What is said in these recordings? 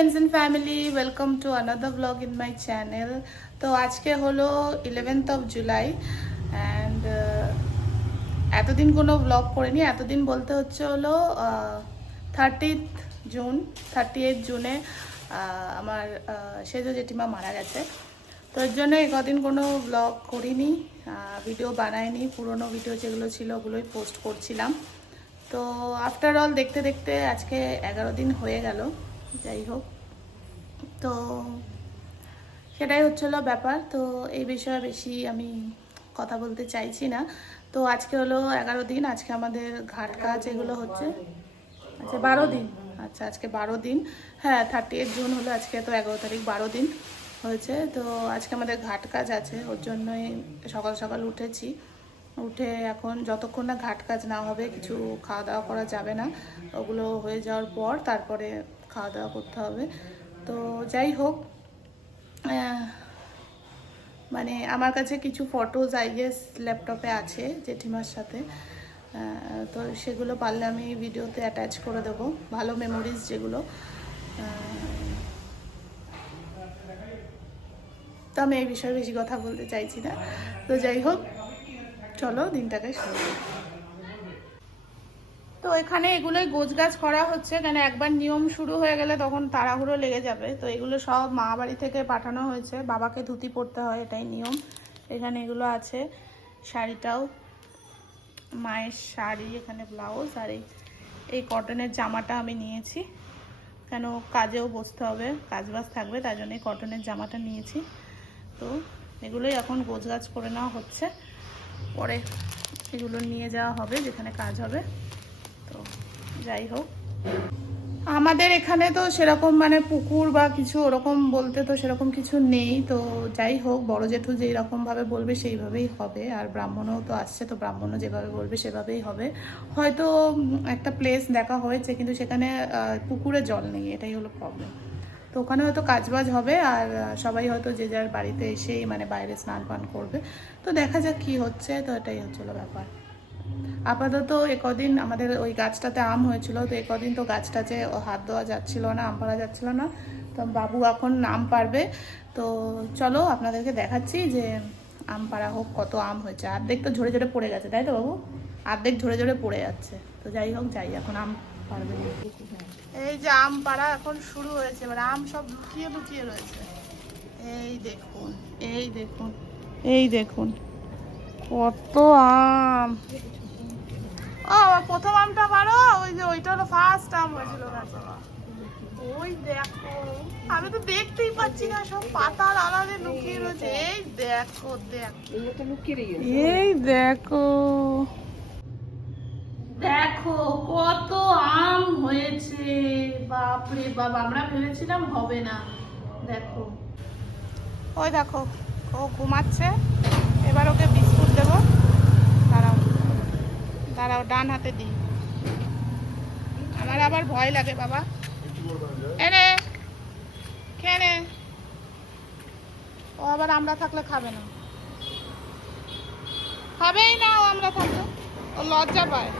friends and family, welcome to another vlog in my channel. তো আজকে হলো 11th of July and এতদিন কোনো ব্লগ করিনি। এতদিন বলতে হচ্ছে হলো 30th জুন 38 জুনে আমার সেজ জেঠিমা মারা গেছে। তো এর জন্য এই কদিন কোনো ব্লগ করিনি, ভিডিও বানাইনি। পুরনো ভিডিও যেগুলো ছিল ওগুলোই পোস্ট করছিলাম। তো আফটার অল দেখতে দেখতে আজকে 11 দিন হয়ে গেল। যাই হোক, তো সেটাই হচ্ছিল ব্যাপার। তো এই বিষয়ে বেশি আমি কথা বলতে চাইছি না। তো আজকে হলো 11 দিন। আজকে আমাদের ঘাট কাজ এগুলো হচ্ছে। আচ্ছা 12 দিন। আচ্ছা আজকে 12 দিন। হ্যাঁ 38 জুন হলো, আজকে তো 11 তারিখ, 12 দিন হয়েছে। তো আজকে আমাদের ঘাট কাজ আছে, ওর জন্যই সকাল সকাল উঠেছি। উঠে এখন যতক্ষণ না ঘাট কাজ না হবে কিছু খাওয়া দাওয়া করা যাবে না। ওগুলো হয়ে যাওয়ার পর তারপরে খাওয়া দাওয়া করতে হবে। তো যাই হোক, মানে আমার কাছে কিছু ফটোজ আইগেস ল্যাপটপে আছে জেঠিমার সাথে। তো সেগুলো পারলে আমি ভিডিওতে অ্যাটাচ করে দেবো, ভালো মেমোরিজ যেগুলো। তো আমি এই বিষয়ে বেশি কথা বলতে চাইছি না। তো যাই হোক, চলো দিনটাকে শুরু করি। তো এখানে এগুলোই গোছগাছ করা হচ্ছে, কেন একবার নিয়ম শুরু হয়ে গেলে তখন তাড়াহুড়ো লেগে যাবে। তো এগুলো সব মা বাড়ি থেকে পাঠানো হয়েছে, বাবাকে ধুতি পরতে হয়, এটাই নিয়ম। এখানে এগুলো আছে, শাড়িটাও মায়ের শাড়ি, এখানে ব্লাউজ, আর এই কটনের জামাটা আমি নিয়েছি, কেন কাজেও বসতে হবে, কাজবাজ থাকবে, তাই জন্য এই কটনের জামাটা নিয়েছি। তো এগুলোই এখন গোছগাছ করে নেওয়া হচ্ছে, পরে এগুলো নিয়ে যাওয়া হবে যেখানে কাজ হবে। তো যাই হোক, আমাদের এখানে তো সেরকম মানে পুকুর বা কিছু ওরকম বলতে তো সেরকম কিছু নেই। তো যাই হোক, বড় জেঠু যেই রকমভাবে বলবে সেইভাবেই হবে। আর ব্রাহ্মণও তো আসছে, তো ব্রাহ্মণও যেভাবে বলবে সেভাবেই হবে। হয়তো একটা প্লেস দেখা হয়েছে, কিন্তু সেখানে পুকুরে জল নেই, এটাই হলো প্রবলেম। তো ওখানে হয়তো কাজবাজ হবে, আর সবাই হয়তো যে যার বাড়িতে এসেই মানে বাইরে স্নান পান করবে। তো দেখা যাক কি হচ্ছে। তো এটাই হচ্ছিলো ব্যাপার। আপাতত একদিন আমাদের ওই গাছটাতে আম হয়েছিল, তো একদিন তো গাছটাতে হাত দেওয়া যাচ্ছিল না, আম পাড়া যাচ্ছিল না। তো বাবু এখন আম পারবে। তো চলো আপনাদেরকে দেখাচ্ছি যে আম পাড়া হোক, কত আম হয়েছে। অর্ধেক তো ঝরে ঝরে পড়ে গেছে, তাই তো বাবু? অর্ধেক ঝরে ঝরে পড়ে যাচ্ছে। তো যাই হোক, যাই এখন আম পারবে। এই যে আম পাড়া এখন শুরু হয়েছে, এবার আম সব লুকিয়ে লুকিয়ে রয়েছে। এই দেখুন, এই দেখুন, এই দেখুন কত আম। ও প্রথম আমটা পারো, ওই যে ওইটা হলো ফার্স্ট আম হয়েছিল গাছে। ওই দেখো, আমি তো দেখতেই পাচ্ছি না, সব পাতার আড়ালে লুকিয়ে রয়েছে। এই দেখো এই দেখো, দেখো কত আম হয়েছে। বাপরে বাবা, আমরা ভেবেছিলাম হবে না। দেখো, ওই দেখো, ও ঘুমাচ্ছে। এবার ওকে বিস্কুট দেবো। দাঁড়াও দাঁড়াও, ডান হাতে দিই। আমার আবার ভয় লাগে বাবা। এনে খেয়ে, ও আবার আমরা থাকলে খাবে না, খাবেই না ও আমরা থাকলে, ও লজ্জা পায়।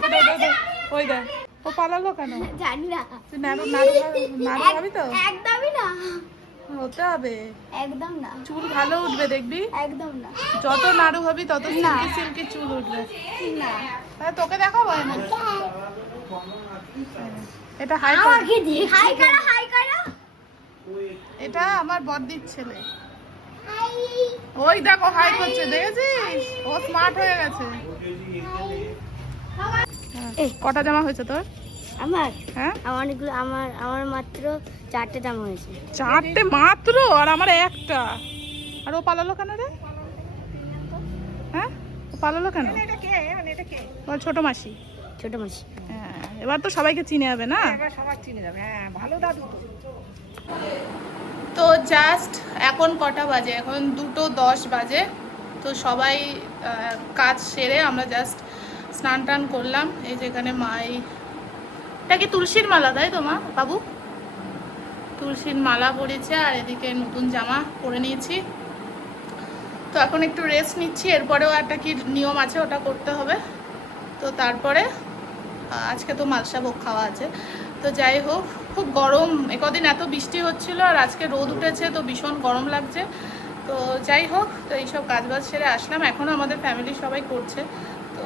ওই দেখ, ও পালালো কেন জানি না। তুই নাড়ু নাড়ু নাড়ু খাবি তো? একদমই না, হতে হবে, একদম না, চুল ভালো উঠবে দেখবি। একদম না, যত নাড়ু হবি তত সিল্কি সিল্কি চুল উঠবে। না। তাহলে তোকে দেখাবো না। এটা হাই আমাকে দিয়ে হাই করো, হাই করো। এটা আমার বড়দির ছেলে। ওই দেখো হাই করছে, দেখেছিস? ও স্মার্ট হয়ে গেছে। কটা জামা হয়েছে তোর? আমার হ্যাঁ অনেকগুলো, আমার মাত্র 4টে জামা হয়েছে। 4টে মাত্র? আর আমার একটা। আর ও পালালো কেন রে? হ্যাঁ, ও পালালো কেন? ওর ছোট মাসি। ছোট মাসি। হ্যাঁ, এবার তো সবাইকে চিনে যাবে না? সবাই চিনে যাবে। হ্যাঁ, ভালো দাদু। তো জাস্ট এখন কটা বাজে? এখন 2:10 বাজে। তো সবাই কাজ সেরে আমরা জাস্ট স্নান টান করলাম। এই যেখানে মাই, এটা কি তুলসীর মালা, তাই তো মা? বাবু তুলসীর মালা পরেছে, আর এদিকে নতুন জামা পরে নিয়েছি। তো এখন একটু রেস্ট নিচ্ছি, এরপরেও একটা কি নিয়ম আছে ওটা করতে হবে। তো তারপরে আজকে তো মালসা ভোগ খাওয়া আছে। তো যাই হোক, খুব গরম, একদিন এত বৃষ্টি হচ্ছিল আর আজকে রোদ উঠেছে, তো ভীষণ গরম লাগছে। তো যাই হোক, তো এইসব কাজবাজ সেরে আসলাম। এখনও আমাদের ফ্যামিলি সবাই করছে, তো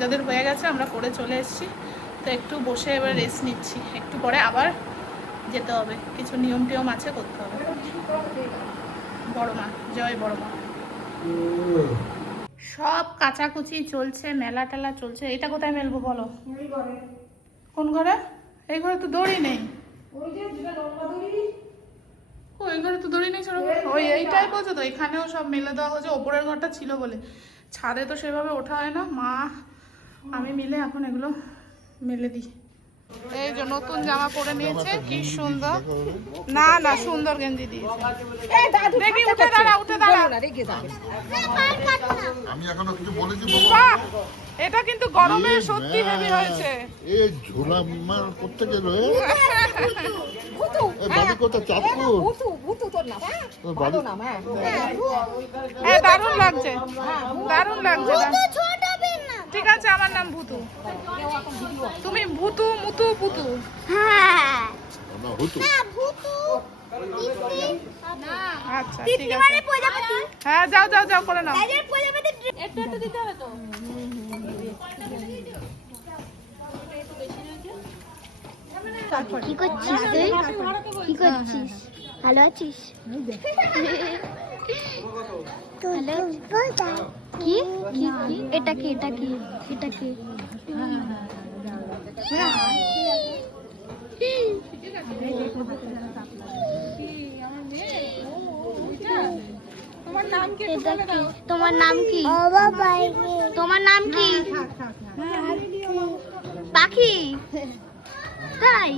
যাদের হয়ে গেছে আমরা করে চলে এসেছি। তো একটু বসে এবার রেস্ট নিচ্ছি, একটু পরে আবার যেতে হবে, কিছু নিয়ম টিয়ম আছে করতে হবে। বড় মা, জয় বড় মা। সব কাচাকুচি চলছে, মেলা টেলা চলছে। এটা কোথায় মেলবো বলো? কোন ঘরে? এই ঘরে তো দড়ি নেই। ওই ঘরে তো দড়ি নেই, ওই এইটাই বলছো তো, এখানেও সব মেলে দেওয়া হয়েছে। ওপরের ঘরটা ছিল বলে, ছাদে তো সেভাবে ওঠা হয় না। মা আমি মিলে এখন এগুলো মেলে দিই। এই যে নতুন জামা পরে নিয়েছে, কি সুন্দর। না না, সুন্দর গেঞ্জি দিয়েছে। দেখি উঠে দাঁড়া, উঠে দাঁড়া। আমি এখনো কিছু বলেছি বাহ, এটা কিন্তু গরমে সত্যি হেভি হয়েছে। এই ঝোলা মার প্রত্যেকে রয়ে বাড়ি কোথা? চাঁদপুর? তোর বাড়ি? হ্যাঁ, দারুণ লাগছে, দারুণ লাগছে। ঠিক আছে, আমার নাম ভুতু, তুমি ভুতু মুতু পুতু। হ্যাঁ না, হুতু। আচ্ছা ঠিক আছে, হ্যাঁ যাও যাও যাও করে নাও। একটু একটু দিতে হবে তো। কি করছিস তুই? কি করছিস? ভালো আছিস? কি কি কি? এটা কি? এটা কি? এটা কি? তোমার নাম কি? তোমার নাম কি? তোমার নাম কি? পাখি? তাই?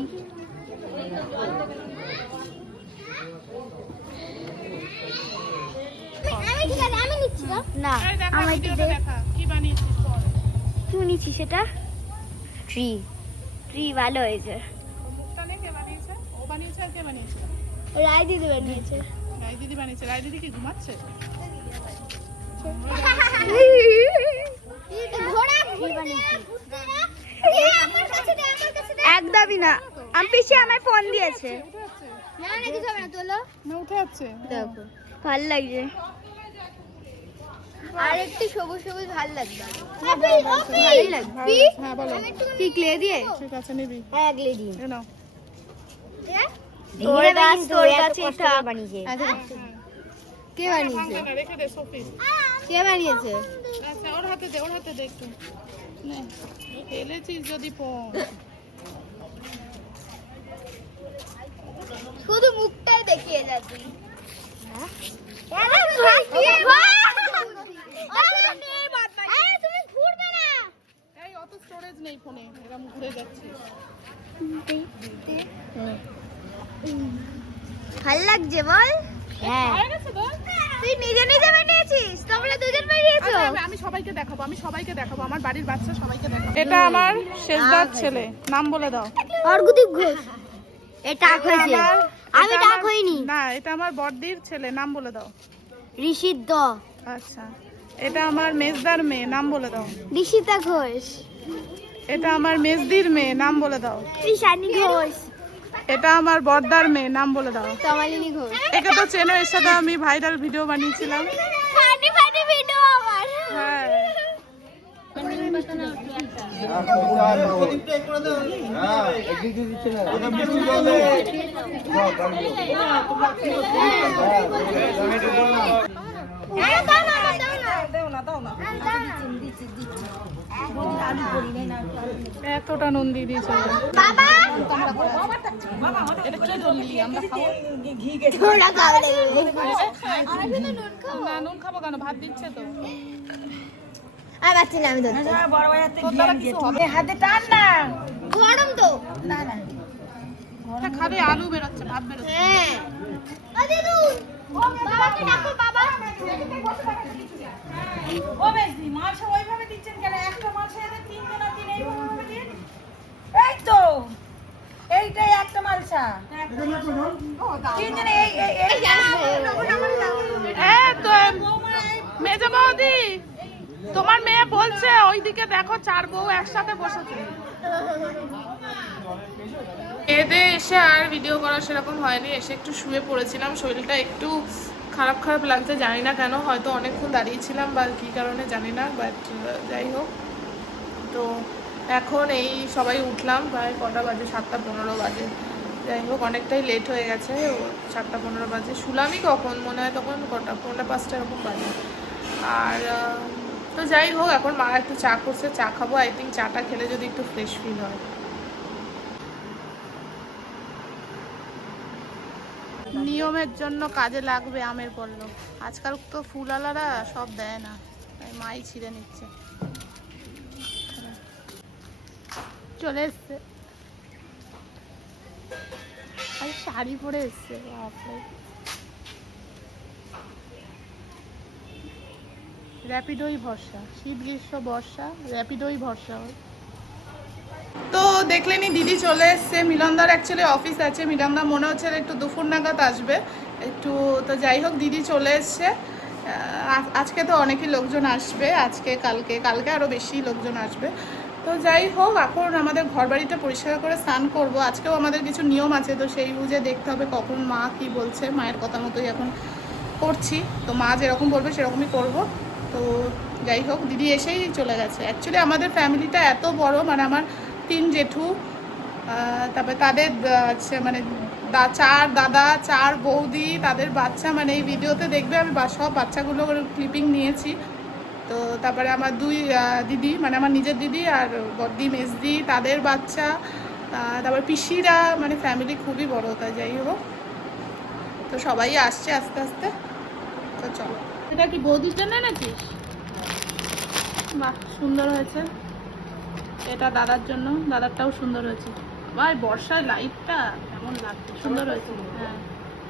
আমি নিচ্ছি না। এই দেখা, আমার একটু ভিডিওটা দে। দেখা, কি বানিয়েছিস বল। কি নিচ্ছি সেটা? ট্রি। ট্রি ভালো হয়েছে। মুখটা নে, কে বানিয়েছে? ও বানিয়েছে আর কে বানিয়েছে? রায় দিদি বানিয়েছে। রাই দিদি বানিয়েছে। রাই দিদি কি ঘুমাচ্ছে? একদমই না। আমি পিসি আমার ফোন দিয়েছে। না, উঠে যাচ্ছে। দেখো ভাল লাগছে। আর একটু সবুজ সবুজ ভাল লাগবে। ভালোই লাগবে। হ্যাঁ বলো। কি ক্লে দিয়ে? ঠিক আছে, নিবি। হ্যাঁ ক্লে দিয়ে। এ নাও। তোর কাছে তোর কাছে এটা বানিয়েছে। কে বানিয়েছে? ভাঙবে না, রেখে দে সফি। কে বানিয়েছে? আচ্ছা, ওর হাতে দে, ওর হাতে দে একটু। নে, ফেলেছিস যদি ফোন। শুধু মুখটাই দেখিয়ে যাচ্ছি। এই অত স্টোরেজ নেই ফোনে, এরকম ঘুরে যাচ্ছিস। ভাল লাগছে বল? হ্যাঁ। হয়ে গেছে তো? তুই নিজে নিজে বানিয়েছিস? তোমরা দুজন বানিয়েছো? আচ্ছা, আমি সবাইকে দেখাবো, আমি সবাইকে দেখাবো, আমার বাড়ির বাচ্চা সবাইকে দেখাবো। এটা আমার শেষদার ছেলে, নাম বলে দাও। অর্ঘদীপ ঘোষ। এটা হয়েছে। আমি এটা ডাক আমার- হইনি। না, এটা আমার বড়দির ছেলে, নাম বলে দাও। ঋষিদ। আচ্ছা, এটা আমার মেজদার মেয়ে, নাম বলে দাও। ঋষিতা ঘোষ। এটা আমার মেজদির মেয়ে, নাম বলে দাও। ঈশানী ঘোষ। এটা আমার বড়দার মেয়ে, নাম বলে দাও। কমালিনী ঘোষ। একে তো চেনো, এর সাথে আমি ভাইরাল ভিডিও বানিয়েছিলাম। ফানি ফানি ভিডিও আমার। হ্যাঁ, হ্যাঁ, দাও না, দাও না। এতটা নুন দিয়ে দিয়েছে। বাবা এটা কি ধরলি? আমরা খাবো তোরা খাবে না? নুন খাবো কেন? ভাত দিচ্ছে তো। আর বাচ্চা না, আমি ধরছি। তোর দ্বারা কিছু হবে? গরম তো। এটা খাবে, আলু বেরোচ্ছে, ভাত বেরোচ্ছে। হ্যাঁ। ও দিদু, বাবাকে ডাকো, বাবা। ও বেশি মাছ ওইভাবে দিচ্ছেন কেন? একটা মাছ এনে তিনজন আর তিন এইভাবে দিন। এই তো এইটাই একটা মালসা। তিনজনে এই এই এই তো মেজে বৌদি, তোমার মেয়ে বলছে ওইদিকে দেখো, 4 বউ একসাথে বসেছে। এতে এসে আর ভিডিও করা সেরকম হয়নি, এসে একটু শুয়ে পড়েছিলাম, শরীরটা একটু খারাপ খারাপ লাগছে, জানি না কেন, হয়তো অনেকক্ষণ দাঁড়িয়েছিলাম বা কী কারণে জানি না, বাট যাই হোক। তো এখন এই সবাই উঠলাম, প্রায় কটা বাজে, 7:15 বাজে, যাই হোক অনেকটাই লেট হয়ে গেছে, 7:15 বাজে। শুলামই কখন মনে হয় তখন কটা 4:45 এরকম বাজে। আর তো যাই হোক এখন মা একটু চা করছে, চা খাবো, আই থিঙ্ক চাটা খেলে যদি একটু ফ্রেশ ফিল হয়। নিয়মের জন্য কাজে লাগবে আমের পল্লব, আজকাল তো ফুলওয়ালারা সব দেয় না, তাই মাই ছিঁড়ে নিচ্ছে। চলে এসছে, আর শাড়ি পরে এসছে, বাপরে। র্যাপিডোই ভরসা, শীত গ্রীষ্ম বর্ষা র্যাপিডোই ভরসা। তো দেখলেনি দিদি চলে এসছে, মিলনদার অ্যাকচুয়ালি অফিস আছে, মিলনদা মনে হচ্ছে একটু দুপুর নাগাদ আসবে একটু। তো যাই হোক দিদি চলে এসছে, আজকে তো অনেকই লোকজন আসবে, আজকে কালকে আরও বেশি লোকজন আসবে। তো যাই হোক এখন আমাদের ঘর বাড়িটা পরিষ্কার করে স্নান করব, আজকেও আমাদের কিছু নিয়ম আছে, তো সেই বুঝে দেখতে হবে কখন মা কি বলছে, মায়ের কথা মতোই এখন করছি, তো মা যেরকম বলবে সেরকমই করব। তো যাই হোক দিদি এসেই চলে গেছে। অ্যাকচুয়ালি আমাদের ফ্যামিলিটা এত বড়, মানে আমার 3 জেঠু, তারপরে তাদের মানে 4 দাদা, 4 বৌদি, তাদের বাচ্চা, মানে এই ভিডিওতে দেখবে আমি সব বাচ্চাগুলো ক্লিপিং নিয়েছি। তো তারপরে আমার 2 দিদি, মানে আমার নিজের দিদি আর বদ্দি মেজদি, তাদের বাচ্চা, তারপর পিসিরা, মানে ফ্যামিলি খুবই বড়। তাই যাই হোক তো সবাই আসছে আস্তে আস্তে। তো চলো, এটা কি বৌদির জন্য এনেছিস? বাহ সুন্দর হয়েছে, এটা দাদার জন্য, দাদারটাও সুন্দর হয়েছে। ভাই বর্ষার লাইটটা কেমন লাগছে, সুন্দর হয়েছে। হ্যাঁ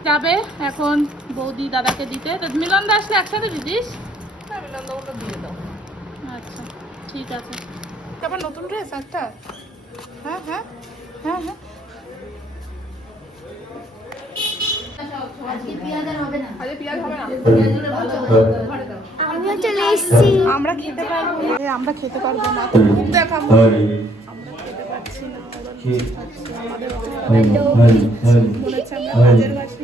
যাবে এখন বৌদি দাদাকে দিতে, তো মিলনদা আসলে একসাথে দিদিস? হ্যাঁ মিলনদা ওটা দিয়ে দাও। আচ্ছা ঠিক আছে। আবার নতুন ড্রেস একটা? হ্যাঁ হ্যাঁ হ্যাঁ হ্যাঁ। আমিও চলে এসেছি। আমরা খেতে পারবো না, আমরা খেতে পারবো না, তো দেখাবো, আমরা খেতে পারছি না, আমাদের মনে হচ্ছে আমরা কাজের বাসি।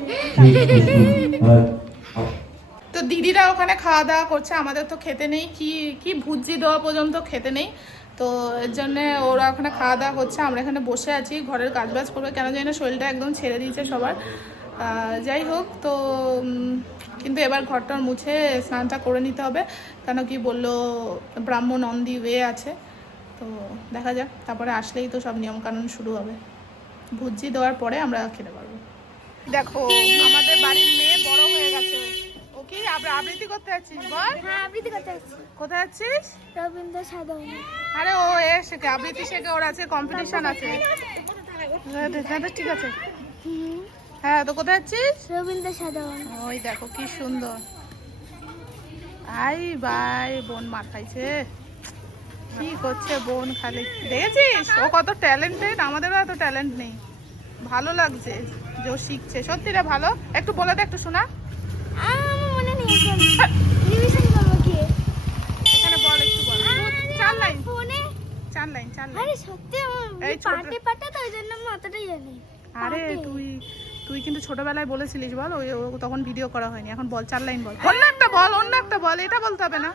তো দিদিরা ওখানে খাওয়া দাওয়া করছে, আমাদের তো খেতে নেই, কি ভুজি দেওয়া পর্যন্ত খেতে নেই, তো এর জন্য ওরা ওখানে খাওয়া দাওয়া করছে, আমরা এখানে বসে আছি, ঘরের কাজবাজ করবে, কেন জানি না শরীরটা একদম ছেড়ে দিয়েছে সবার। যাই হোক তো কিন্তু এবার ঘরটার মুছে স্নানটা করে নিতে হবে, কেন কি বললো ব্রাহ্মণ অন দি ওয়ে আছে, তো দেখা যাক, তারপরে আসলেই তো সব নিয়মকানুন শুরু হবে, ভুজি দেওয়ার পরে আমরা খেতে পারবো। দেখো আমাদের বাড়ির মেয়ে বড় হয়ে গেছে, ও কি আবৃত্তি করতে যাচ্ছিস বল? হ্যাঁ আবৃত্তি করতে আসছি। কোথায় যাচ্ছিস? রবীন্দ্র সদন। আরে ও শেখে, আবৃত্তি শেখে, ওর আছে কম্পিটিশন আছে। ঠিক আছে হ্যাঁ, তো কোথায় যাচ্ছিস? রবীন্দ্র সদন। ওই দেখো কি সুন্দর, আই ভাই বোন মার খাইছে, কি করছে বোন খালি, দেখেছিস ও কত ট্যালেন্টেড, আমাদের এত ট্যালেন্ট নেই। ভালো লাগছে যে ও শিখছে, সত্যি রে ভালো। একটু বলে দে, একটু শোনা। আমার মনে নেই রিভিশন করবো কি এখানে বল, একটু বল, 4 লাইন, ফোনে 4 লাইন, 4 লাইন। আরে সত্যি আমার এই ছোট- পাটে তো ওই জন্য আমি অতটাই জানি। আরে তুই কিন্তু ছোটবেলায় বলেছিলিস বল, ওই তখন ভিডিও করা হয়নি, এখন বল 4 লাইন বল, অন্য একটা বল, এটা বলতে হবে না।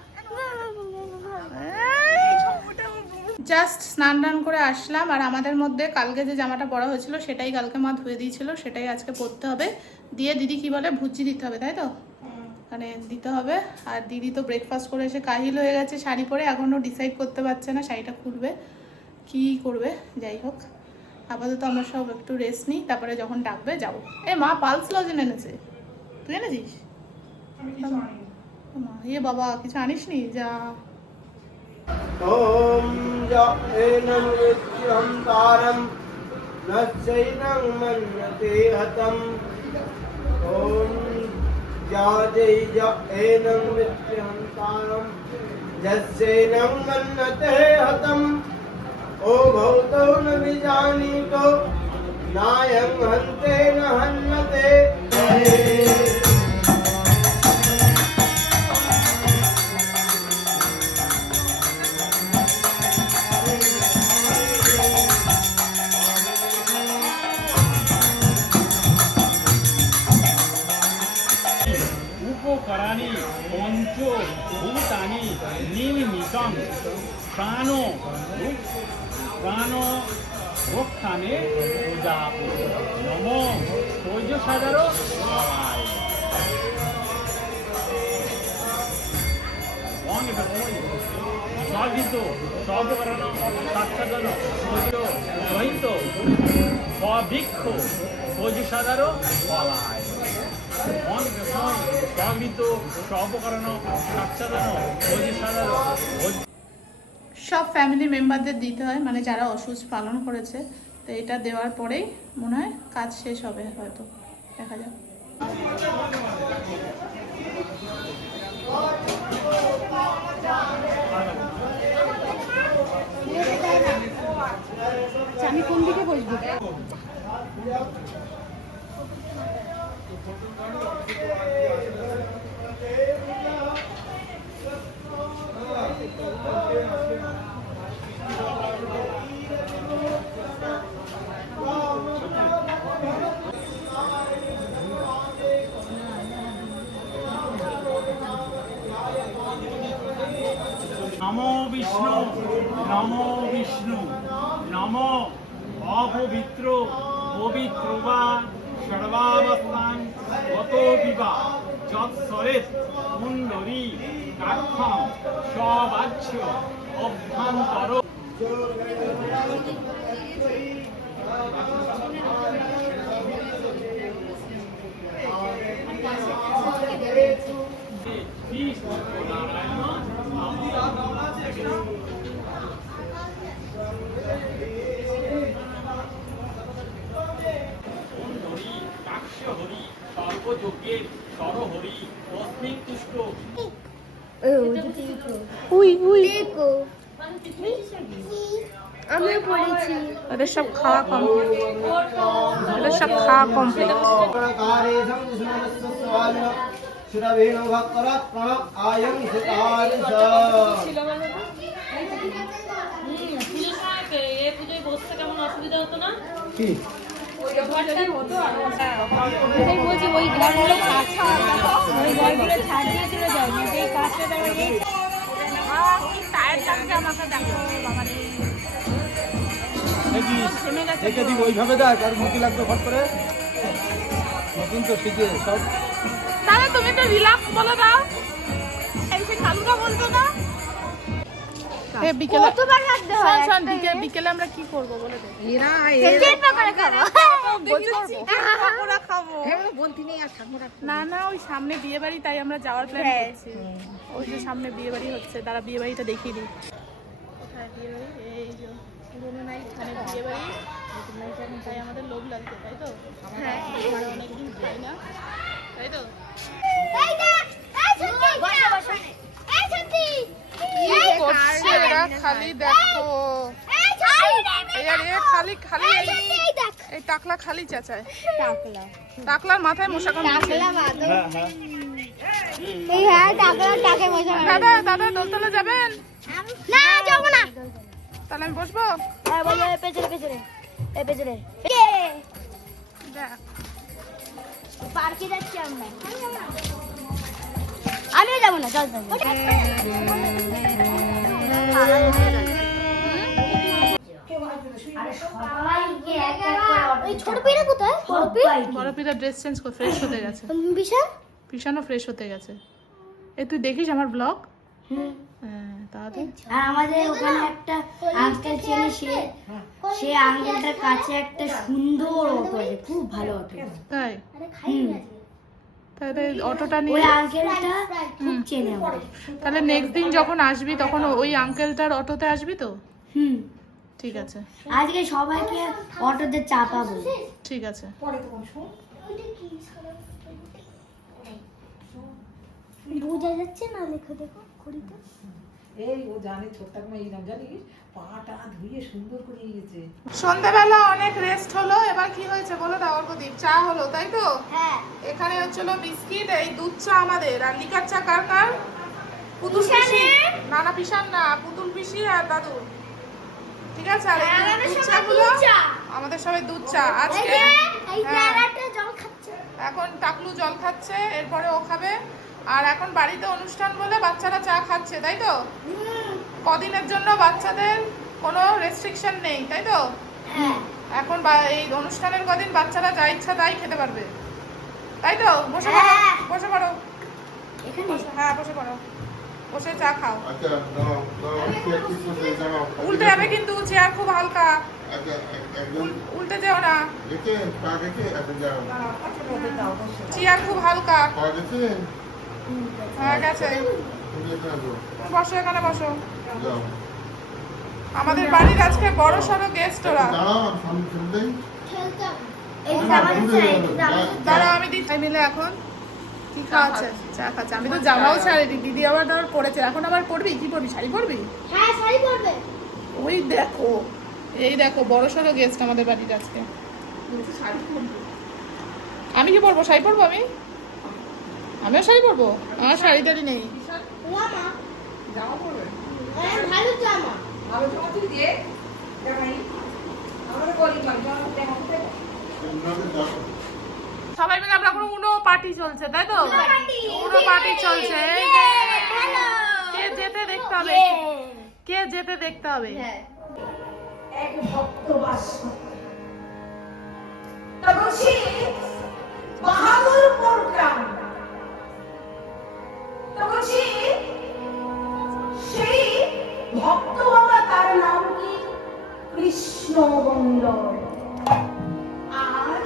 জাস্ট স্নান টান করে আসলাম, আর আমাদের মধ্যে কালকে যে জামাটা পরা হয়েছিল সেটাই কালকে মা ধুয়ে দিয়েছিল, সেটাই আজকে পরতে হবে, দিয়ে দিদি কি বলে ভুজি দিতে হবে, তাই তো মানে দিতে হবে। আর দিদি তো ব্রেকফাস্ট করে এসে কাহিল হয়ে গেছে শাড়ি পরে, এখনও ডিসাইড করতে পারছে না শাড়িটা খুলবে কি করবে। যাই হোক আপাতত আমরা সব একটু রেস্ট নিই, তারপরে যখন ডাকবে যাবো। মা পালস লজেন এনেছে, তুই এনেছিস? মা বাবা কিছু আনিস নি, যা। ॐ एनं विद्यहन्तारं नश्चैनं मन्यते हतम् ॐ जय एनं विद्यहन्तारं यस्यैनं मन्यते हतम् ओ भवतो न विजानीतो नायं हन्ते न हन्यते। करानि पंच भूतानि निर्मितं प्राणो रक्षामे प्रजापति नमो सौर्य सागरो भावाय स्वादित सर्वकरण साक्षादन सौर्य रहित स्वभिक्ष सौर्य सागरो भावाय स्वादित सर्वकरण साक्षादन सौर्य सागरो সব ফ্যামিলি মেম্বারদের দিতে হয়, মানে যারা অসুস্থ পালন করেছে। তো এটা দেওয়ার পরেই মনে হয় কাজ শেষ হবে, হয়তো দেখা যাক। আমি কোন দিকে বসবো? नमो विष्णु नमो अपवित्र पवित्र वा सर्वावस्थान गतो विवा যৎসরেত কুণ্ডলী কাক্ষম সবাচ্য অভ্যন্তর সর্বযোগের সরহরি তস্মিং তুষ্ট আমিও পড়েছি। ওদের সব খাওয়া কমপ্লিট, ওদের সব খাওয়া কমপ্লিট। বলছি ওই ঘরগুলো ওই ঘরগুলো ছাড় দিয়ে চলে যায় না, যেই কাজটা ওইভাবে দেখ আর মুখি লাগবে ফট করে নতুন তো শিখে সব। তাহলে তুমি তো রিল্যাক্স বলে দাও, এসে খালুকা বলতো না। বিকেলে কতবার রাখতে হয়? বিকেলে আমরা কি করবো বলে দে। না না, ওই সামনে বিয়ে বাড়ি, তাই আমরা যাওয়ার প্ল্যান করছি। ওই যে সামনে বিয়ে বাড়ি হচ্ছে, তারা বিয়ে বাড়িটা দেখিয়ে দিই। কোথায় বিয়ে বাড়ি? এই যে পুরোনো নাই এখানে বিয়ে বাড়ি, তাই আমাদের লোভ লাগছে, তাই তো? হ্যাঁ, আমরা অনেকদিন যাই না, তাই তো? খালি দেখো, খালি খালি এই টাকলা খালি চেঁচায়। টাকলার মাথায় মশা কামড়েছে। দাদা দাদা দোলতলা যাবেন? না যাবো না। তাহলে আমি বসবো? পার্কে যাচ্ছি আমরা। আমিও যাবো না, চল ছোট পিঠা কোথায়? বড় পিঠা ড্রেস চেঞ্জ করে ফ্রেশ হতে গেছে। পিছানো ফ্রেশ হতে গেছে। এই তুই দেখিস আমার ব্লগ? হ্যাঁ, তাহলে আর আমাদের ওখানে একটা আঙ্কেল ছিল, সে আঙ্কেলটার কাছে একটা সুন্দর অটো আছে, খুব ভালো অটো। তাই? তাহলে অটোটা নিয়ে ওই আঙ্কেলটা খুব চেনে আমাদের। তাহলে নেক্সট দিন যখন আসবি তখন ওই আঙ্কেলটার অটোতে আসবি তো? ঠিক আছে, আজকে সবাইকে অটোতে চাপাবো। ঠিক আছে। বোঝা যাচ্ছে না, লেখো দেখো ঘড়িতে। এই ও জানে ছোট্টা কোনো এই নাম জানিস, পাটা ধুয়ে সুন্দর করে নিয়েছে। সন্ধ্যাবেলা অনেক রেস্ট হলো, এবার কি হয়েছে বলো দাও অর্কদীপ? চা হলো, তাই তো? হ্যাঁ। এখানে হচ্ছিল বিস্কিট, এই দুধ চা আমাদের, আর লিকার চা কার কার? পুতুল পিসি, নানা পিসার না, পুতুল পিসি আর দাদুর। ঠিক আছে, আর এই দুধ চাগুলো আমাদের সবাই দুধ চা আজকে। এখন টাকলু জল খাচ্ছে, এরপরে ও খাবে। আর এখন বাড়িতে অনুষ্ঠান বলে বাচ্চারা চা খাচ্ছে, তাই তো? কদিনের জন্য বাচ্চাদের কোনো রেস্ট্রিকশন নেই, তাই তো? এখন এই অনুষ্ঠানের কদিন বাচ্চারা যা ইচ্ছা তাই খেতে পারবে, তাই তো? বসে পড়ো, বসে পড়ো। হ্যাঁ, বসে পড়ো, বসে চা খাও। আচ্ছা দাঁড়াও দাঁড়াও দাঁড়াও উল্টে যাবে কিন্তু, চেয়ার খুব হালকা, আচ্ছা একদম উল্টে যেও না। গেছে পা গেছে আচ্ছা যাও চেয়ার খুব হালকা। পা গেছে হ্যাঁ, গেছে। তুমি এখানে আসো বসো, এখানে বসো। যাও আমাদের বাড়ির আজকে বড় সড়ো গেস্ট ওরা। দাঁড়াও সামনে দেই দাঁড়াও, আমি দিই। মিলে এখন কি খাওয়াচ্ছে? চা খাচ্ছে। আমি তো জামাও ছাড়িনি, দিদি আবার পড়েছে। এখন আবার পড়বি? কি পড়বি? শাড়ি পরবি? হ্যাঁ শাড়ি পরবে। ওই দেখো, এই দেখো বড় সড়ো গেস্ট আমাদের বাড়ির আজকে। আমি কি পরবো? শাড়ি পরবো আমি? আমিও শাড়ি পরবো? আমার শাড়ি টাড়ি নেই। জামা পরবে ভালো জামা। ভালো জামা তুই দিয়ে জামাই আমরা বলি জামা পরতে সবাই মিলে আমরা কোনো উনো পার্টি চলছে, তাই তো? উনো পার্টি চলছে। এই যে কে যেতে দেখতে হবে, কে যেতে দেখতে হবে। এক ভক্ত বাস তখন সে বাহাদুরপুর গ্রাম, তখন সেই ভক্ত বাবা, তার নাম কি কৃষ্ণ মন্ডল। আর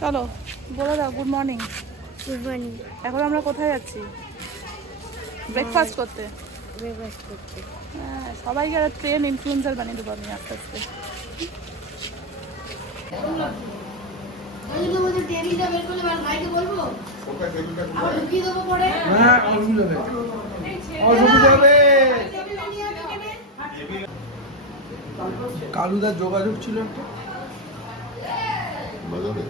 চলো বলে দাও গুড মর্নিং। Good morning. এখন আমরা কোথায় যাচ্ছি? ব্রেকফাস্ট করতে। ব্রেকফাস্ট করতে। হ্যাঁ, সবাইকে ট্রেন ইনফ্লুয়েন্সার বানিয়ে দেবো আমি আস্তে আস্তে। আমি তো বলছি টেবিলটা বের করলে আমার ভাইকে বলবো, ওটা টেবিলটা আবার ঢুকিয়ে দেবো পরে। হ্যাঁ অসুবিধা নেই, অসুবিধা নেই। টেবিলটা নিয়ে আসবে কেনে? কালুদার যোগাযোগ ছিল একটা বাজারে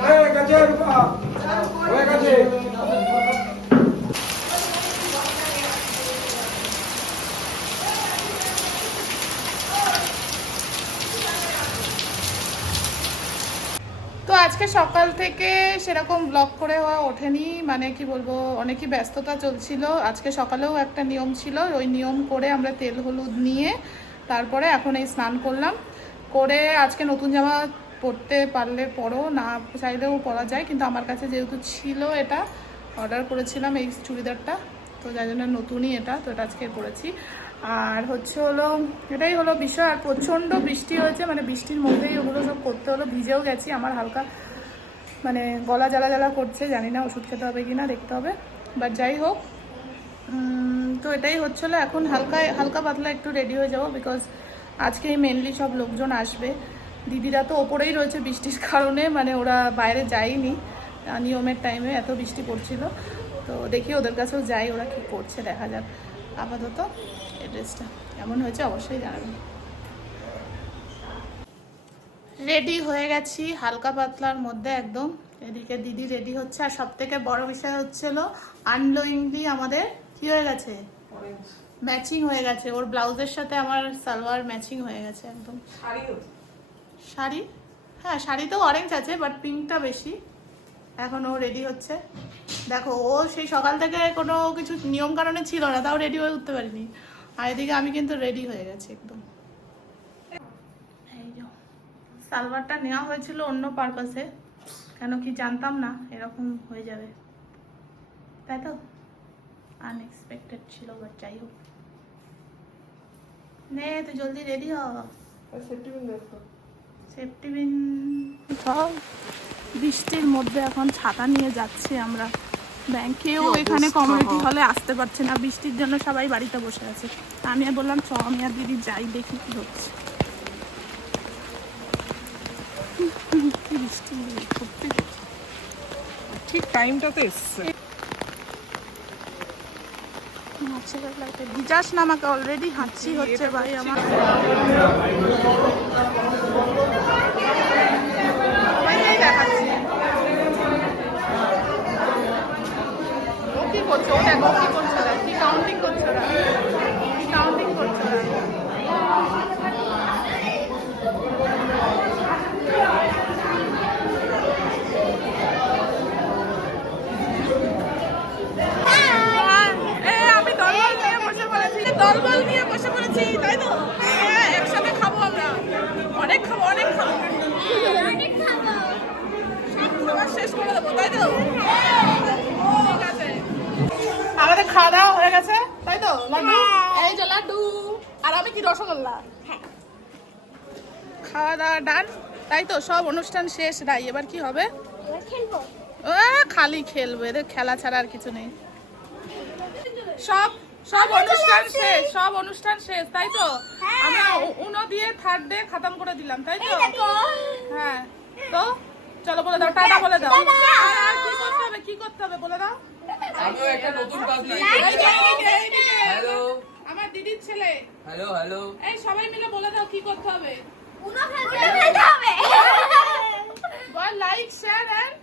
হয়ে গেছে রূপা, হয়ে গেছে। তো আজকে সকাল থেকে সেরকম ব্লগ করে হওয়া ওঠেনি, মানে কি বলবো, অনেকই ব্যস্ততা চলছিল। আজকে সকালেও একটা নিয়ম ছিল, ওই নিয়ম করে আমরা তেল হলুদ নিয়ে তারপরে এখন এই স্নান করলাম। করে আজকে নতুন জামা পরতে পারলে পরো, না চাইলেও পরা যায়, কিন্তু আমার কাছে যেহেতু ছিল এটা অর্ডার করেছিলাম এই চুড়িদারটা, তো যার জন্য নতুনই এটা, তো এটা আজকে পরেছি। আর হচ্ছে হলো এটাই হলো বিষয়। আর প্রচণ্ড বৃষ্টি হয়েছে, মানে বৃষ্টির মধ্যেই ওগুলো সব করতে হলো। ভিজেও গেছি, আমার হালকা মানে গলা জ্বালা জ্বালা করছে, জানি না ওষুধ খেতে হবে কি না, দেখতে হবে। বাট যাই হোক, তো এটাই হচ্ছিলো। এখন হালকা পাতলা একটু রেডি হয়ে যাবো, বিকজ আজকেই মেনলি সব লোকজন আসবে। দিদিরা তো ওপরেই রয়েছে বৃষ্টির কারণে, মানে ওরা বাইরে যায়নি নিয়মের টাইমে, এত বৃষ্টি পড়ছিল। তো দেখি ওদের কাছেও যাই, ওরা কী করছে দেখা যাক। আপাতত এই ড্রেসটা কেমন হয়েছে অবশ্যই জানাবেন। রেডি হয়ে গেছি হালকা পাতলার মধ্যে একদম। এদিকে দিদি রেডি হচ্ছে, আর সব থেকে বড় বিষয় হচ্ছিল আননোয়িংলি আমাদের কি হয়ে গেছে, ম্যাচিং হয়ে গেছে। ওর ব্লাউজের সাথে আমার সালোয়ার ম্যাচিং হয়ে গেছে একদম। শাড়ি, হ্যাঁ শাড়িতেও অরেঞ্জ আছে, বাট পিঙ্কটা বেশি। এখন ও রেডি হচ্ছে, দেখো ও সেই সকাল থেকে কোনো কিছু নিয়ম কারণে ছিল না, তাও রেডি হয়ে উঠতে পারিনি। আর এদিকে আমি কিন্তু রেডি হয়ে গেছি একদম। এই যে সালোয়ারটা নেওয়া হয়েছিল অন্য পারপাসে, কেন কি জানতাম না এরকম হয়ে যাবে, তাই তো আনএক্সপেক্টেড ছিল। বাট যাই হোক, নে তুই জলদি রেডি হ। সেফটি পিন সব। বৃষ্টির মধ্যে এখন ছাতা নিয়ে যাচ্ছি আমরা ব্যাংকেও। এখানে কমিউনিটি হলে আসতে পারছে না বৃষ্টির জন্য, সবাই বাড়িতে বসে আছে। আমি আর বললাম চ আমি আর দিদি যাই, দেখি কি হচ্ছে। বৃষ্টি সত্যি ঠিক টাইমটাতে এসছে। ভিজাস না আমাকে, অলরেডি হাঁচি হচ্ছে ভাই আমার। সবাইকেই দেখাচ্ছি ও কি করছে, ও দেখো কি করছে, কি কাউন্টিং করছে ওরা, কি কাউন্টিং করছে ওরা। শেষ করে দেবো, তাই তো? ঠিক আছে। আমাদের খাওয়া দাওয়া হয়ে গেছে, তাই তো লাড্ডু? এই যে লাড্ডু, আর আমি কি রসগোল্লা। খাওয়া দাওয়া ডান, তাই তো? সব অনুষ্ঠান শেষ রাই, এবার কি হবে? খালি খেলবো, এদের খেলা ছাড়া আর কিছু নেই। সব সব অনুষ্ঠান শেষ, সব অনুষ্ঠান শেষ, তাই তো? আমরা উনো দিয়ে থার্ড ডে খতম করে দিলাম, তাই তো? হ্যাঁ, তো চলো বলে দাও, টাটা বলে দাও। আর কি করতে হবে, কি করতে হবে বলে দাও। আমিও একটা নতুন কাজ হ্যালো আমার দিদির ছেলে। হ্যালো হ্যালো এই সবাই মিলে বলে দাও কি করতে হবে। বল লাইক শেয়ার এন্ড